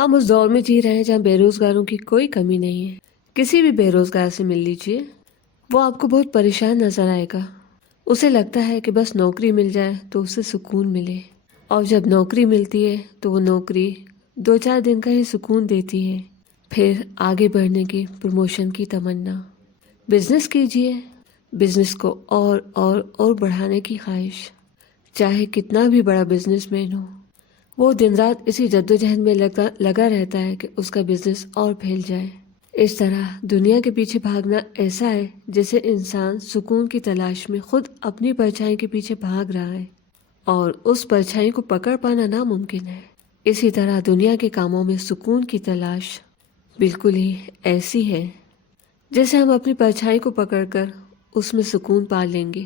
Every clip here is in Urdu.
ہم اس دور میں جی رہے ہیں جہاں بے روزگاروں کی کوئی کمی نہیں ہے۔ کسی بھی بے روزگار سے مل لیجئے، وہ آپ کو بہت پریشان نظر آئے گا۔ اسے لگتا ہے کہ بس نوکری مل جائے تو اسے سکون ملے، اور جب نوکری ملتی ہے تو وہ نوکری 2-4 دن کا ہی سکون دیتی ہے، پھر آگے بڑھنے کی، پروموشن کی تمنا۔ بزنس کیجئے، بزنس کو اور بڑھانے کی خواہش، چاہے کتنا بھی بڑا بزنس مین ہو، وہ دن رات اسی جدوجہد میں لگا رہتا ہے کہ اس کا بزنس اور پھیل جائے۔ اس طرح دنیا کے پیچھے بھاگنا ایسا ہے جیسے انسان سکون کی تلاش میں خود اپنی پرچھائی کے پیچھے بھاگ رہا ہے اور اس پرچھائی کو پکڑ پانا ناممکن ہے۔ اسی طرح دنیا کے کاموں میں سکون کی تلاش بالکل ہی ایسی ہے جیسے ہم اپنی پرچھائی کو پکڑ کر اس میں سکون پا لیں گے،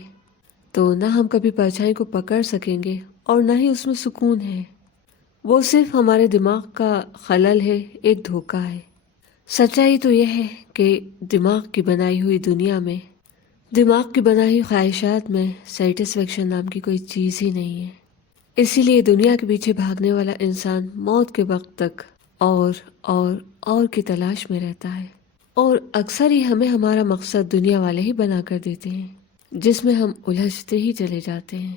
تو نہ ہم کبھی پرچھائی کو پکڑ سکیں گے اور نہ ہی اس میں سکون ہے۔ وہ صرف ہمارے دماغ کا خلل ہے، ایک دھوکہ ہے۔ سچائی تو یہ ہے کہ دماغ کی بنائی ہوئی دنیا میں، دماغ کی بنائی ہوئی خواہشات میں سیٹسفیکشن نام کی کوئی چیز ہی نہیں ہے۔ اسی لیے دنیا کے پیچھے بھاگنے والا انسان موت کے وقت تک اور کی تلاش میں رہتا ہے، اور اکثر ہی ہمیں ہمارا مقصد دنیا والے ہی بنا کر دیتے ہیں، جس میں ہم الجھتے ہی چلے جاتے ہیں۔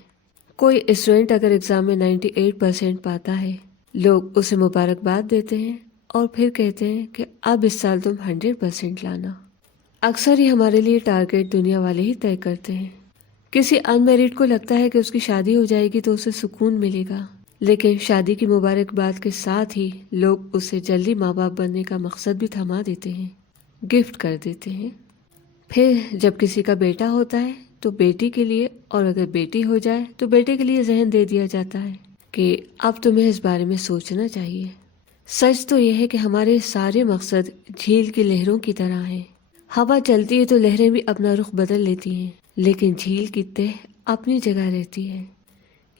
کوئی اسٹوڈنٹ اگر ایگزام میں 98% پاتا ہے، لوگ اسے مبارکباد دیتے ہیں اور پھر کہتے ہیں کہ اب اس سال تم 100% لانا۔ اکثر ہی ہمارے لیے ٹارگیٹ دنیا والے ہی طے کرتے ہیں۔ کسی ان میرڈ کو لگتا ہے کہ اس کی شادی ہو جائے گی تو اسے سکون ملے گا، لیکن شادی کی مبارکباد کے ساتھ ہی لوگ اسے جلدی ماں باپ بننے کا مقصد بھی تھما دیتے ہیں، گفٹ کر دیتے ہیں۔ پھر جب کسی کا بیٹا ہوتا ہے تو بیٹی کے لیے، اور اگر بیٹی ہو جائے تو بیٹے کے لیے ذہن دے دیا جاتا ہے کہ اب تمہیں اس بارے میں سوچنا چاہیے۔ سچ تو یہ ہے کہ ہمارے سارے مقصد جھیل کی لہروں کی طرح ہیں۔ ہوا چلتی ہے تو لہریں بھی اپنا رخ بدل لیتی ہیں، لیکن جھیل کی تہ اپنی جگہ رہتی ہے۔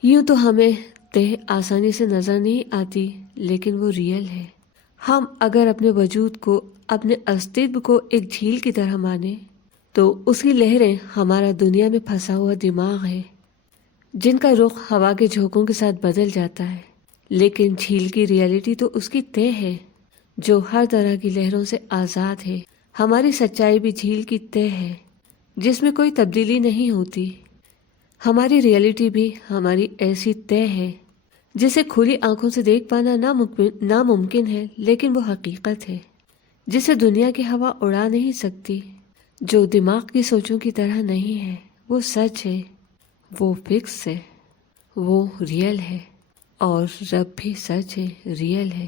یوں تو ہمیں تہ آسانی سے نظر نہیں آتی، لیکن وہ ریئل ہے۔ ہم اگر اپنے وجود کو، اپنے استعداد کو ایک جھیل کی طرح مانیں تو اس کی لہریں ہمارا دنیا میں پھنسا ہوا دماغ ہے، جن کا رخ ہوا کے جھونکوں کے ساتھ بدل جاتا ہے، لیکن جھیل کی ریئلٹی تو اس کی تہ ہے جو ہر طرح کی لہروں سے آزاد ہے۔ ہماری سچائی بھی جھیل کی تہ ہے جس میں کوئی تبدیلی نہیں ہوتی۔ ہماری ریئلٹی بھی ہماری ایسی تہ ہے جسے کھلی آنکھوں سے دیکھ پانا ناممکن ہے، لیکن وہ حقیقت ہے جسے دنیا کی ہوا اڑا نہیں سکتی، جو دماغ کی سوچوں کی طرح نہیں ہے۔ وہ سچ ہے، وہ فکس ہے، وہ ریئل ہے، اور رب بھی سچ ہے، ریئل ہے۔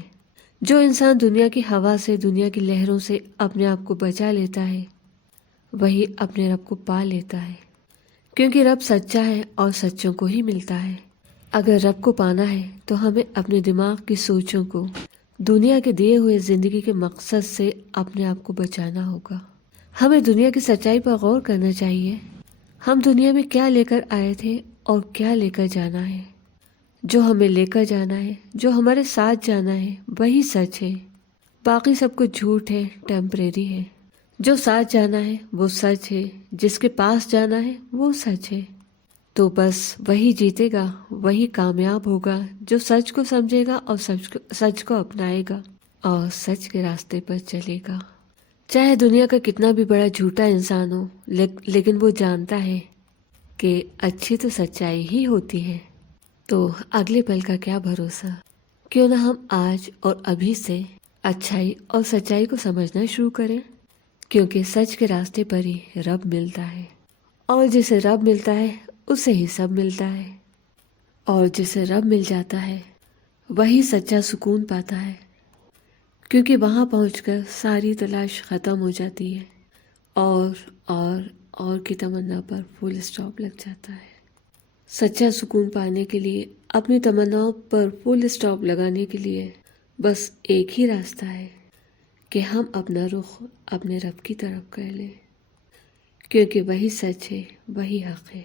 جو انسان دنیا کی ہوا سے، دنیا کی لہروں سے اپنے آپ کو بچا لیتا ہے، وہی اپنے رب کو پا لیتا ہے، کیونکہ رب سچا ہے اور سچوں کو ہی ملتا ہے۔ اگر رب کو پانا ہے تو ہمیں اپنے دماغ کی سوچوں کو دنیا کے دیے ہوئے زندگی کے مقصد سے اپنے آپ کو بچانا ہوگا۔ ہمیں دنیا کی سچائی پر غور کرنا چاہیے۔ ہم دنیا میں کیا لے کر آئے تھے اور کیا لے کر جانا ہے۔ جو ہمیں لے کر جانا ہے، جو ہمارے ساتھ جانا ہے، وہی سچ ہے، باقی سب کچھ جھوٹ ہے، ٹیمپریری ہے۔ جو ساتھ جانا ہے وہ سچ ہے، جس کے پاس جانا ہے وہ سچ ہے۔ تو بس وہی جیتے گا، وہی کامیاب ہوگا جو سچ کو سمجھے گا اور سچ کو اپنائے گا اور سچ کے راستے پر چلے گا۔ چاہے دنیا کا کتنا بھی بڑا جھوٹا انسان ہو، لیکن وہ جانتا ہے کہ اچھی تو سچائی ہی ہوتی ہے۔ تو اگلے پل کا کیا بھروسہ، کیوں نہ ہم آج اور ابھی سے اچھائی اور سچائی کو سمجھنا شروع کریں، کیونکہ سچ کے راستے پر ہی رب ملتا ہے، اور جسے رب ملتا ہے اسے ہی سب ملتا ہے، اور جسے رب مل جاتا ہے وہی سچا سکون پاتا ہے، کیونکہ وہاں پہنچ کر ساری تلاش ختم ہو جاتی ہے اور کی تمنا پر فل اسٹاپ لگ جاتا ہے۔ سچا سکون پانے کے لیے، اپنی تمناؤں پر فل اسٹاپ لگانے کے لیے بس ایک ہی راستہ ہے کہ ہم اپنا رخ اپنے رب کی طرف کر لیں، کیونکہ وہی سچ ہے، وہی حق ہے۔